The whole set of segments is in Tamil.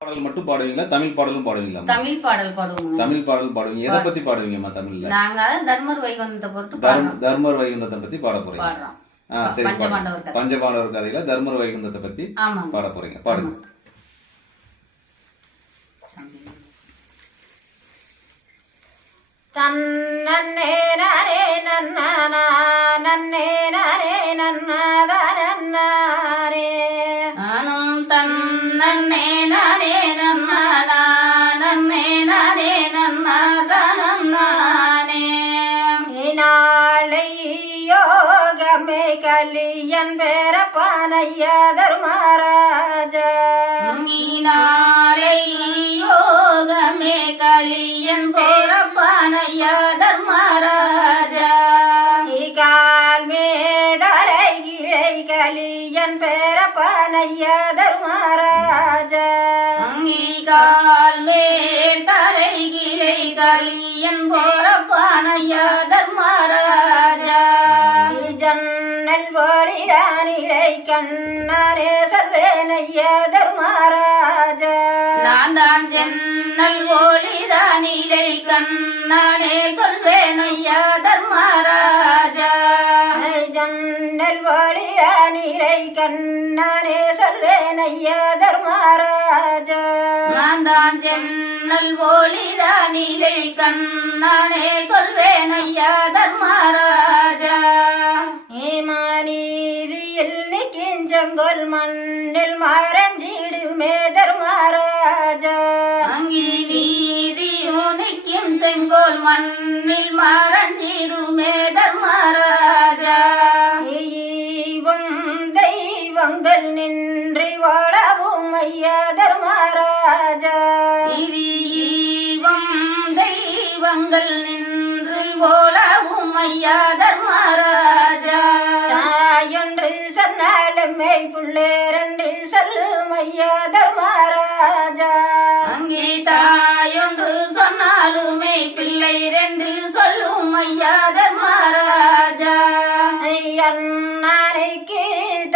பாடல் மட்டும் பாடுவீங்களா? தமிழ் பாடலும் பாடுவீங்களா தமிழ் பாடல் பாடுவோம். தமிழ் பாடல் பாடுவீங்க. எதை பத்தி பாடுவீங்கம்மா தமிழ்ல? நாங்க தர்மர் வைகுந்தத்தை பொறுத்து தர்மர் வைகுந்தத்தை பத்தி பாட போறீங்க. சரி. பஞ்சபாண்டவர் கதை பஞ்சபாண்டவர் கதையில தர்மர் வைகுந்தத்தை பத்தி பாட போறீங்க. பாடுங்க. தன்னே நரே நன்னா நன்னே நரே நன்னாரே நானும் நன்னே நானே நன்னா தானம் நானே நாளை யோகமே கலியன் பேர பானைய தர்மராஜா நீ நாளை யோகமே கலியன் போறப்பானைய தர்மராஜா பானைய தர்மராஜா. அங்கிகால் மேல் தலை கிளை கலியன் போறப்பானைய தர்மராஜா. ஜன்னல் ஒளிதானிலை கண்ணரே சொல்வேனைய தர்மராஜா. நான் தான் ஜன்னல் ஒளிதானிலை கண்ணனே சொல்வேன் ஐயா தர்மராஜா. ஜன்னல் ஒளிதானிலை கண்ணரே சொல்வேனைய தர்மராஜா. நான் தான் ஜன்னல் ஒளிதானிலை கண்ணனே சொல்வேன் ஐயா தர்மராஜா. ஏமானீதியில் நிக்கிஞ்சங்கொல் மண்ணில் மறைஞ்சிடுமே தர்மராஜா. அங்கி நீதியுனிக்கும் செங்கோல் மண்ணில் மறைஞ்சிருமே தெய்வங்கள் நின்று வாழவும் ஐயா தர்மராஜா. இது ஈவம் தெய்வங்கள் நின்று போலவும் ஐயா தர்மராஜா. தாயொன்று சொன்னாலும் மெய் புள்ளே ரெண்டு சொல்லும் ஐயா தர்மராஜா. அங்கே தாயொன்று சொன்னாலுமே பிள்ளை ரெண்டு சொல்லும் ஐயா தர்மராஜா. அண்ணனைக்கு தம்பி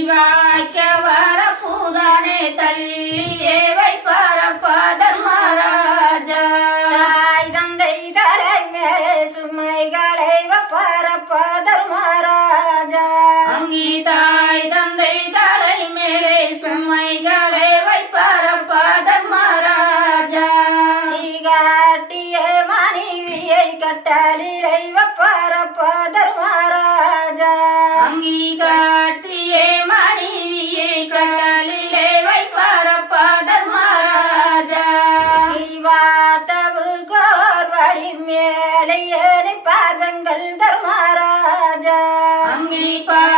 இவாய்க்க வர புதனை தள்ளியவ பரப்ப தர்மராஜா அங்கி மனைவியை கட்டளிலை பரப்ப தர்மராஜா அங்கி காட்டியே மனைவியை கடலிலே வைப்பரப்ப தர்மராஜா வாத்தவு கோர்வடி மேலே ஏறி பார்வங்கள் தர்மராஜா. அங்கி பார்த்தவி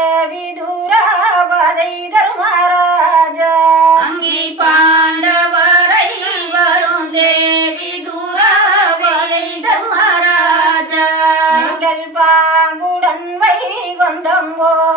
சொந்தம் ஓ